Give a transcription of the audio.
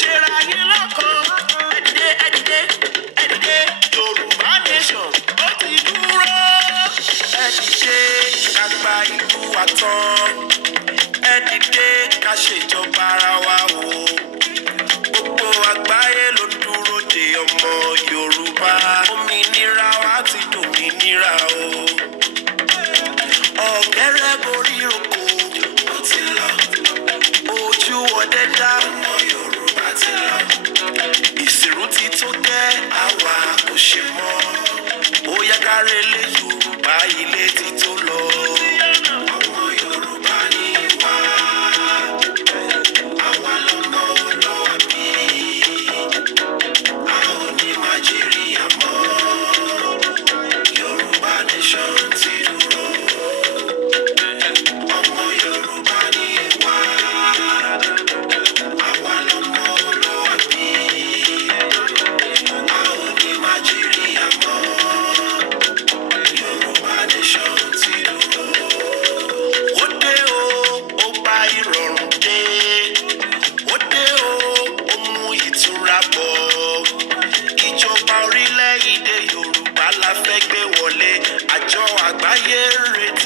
ṣera yín lọ́kàn. Ẹ̀dìdé, Yorùbá nation ó ti dúró. Ẹ̀dìdé ká gba ìlú wa tán. Ẹ̀dìdé ká ṣèjọba ara wa o. Gbogbo àgbáyé ló dúró de ọmọ Yorùbá. Òmìnira wa ti dòmìnira o. Ọ̀gẹ́rẹ́ borí oko ó ti lọ. Ojú ọdẹ dá ọmọ Yorùbá ti lọ. Ìsìnrú ti tó gẹ́ àwa kò ṣe mọ́. Ó yá kárẹ́lẹ̀ Yorùbá ilé ti tó lọ. Ọmọ Yorùbá ni wá. Àwa lọ́mọ olóòbí. A ò ní máa jírí àmọ́. Yorùbá nation ti dúró. Ọmọ Yorùbá ni wá. Àwa lọ́mọ olóòbí. A ò ní máa jírí àmọ́. Yorùbá nation ti dúró. Ó dé o, ó bá ìrọ̀rùn dé. Ó dé o, ó mú ìtura bọ̀. Ìjọba orílẹ̀-èdè Yorùbá la fẹ́ gbé wọlé. Àjọ àgbáyé ń retí.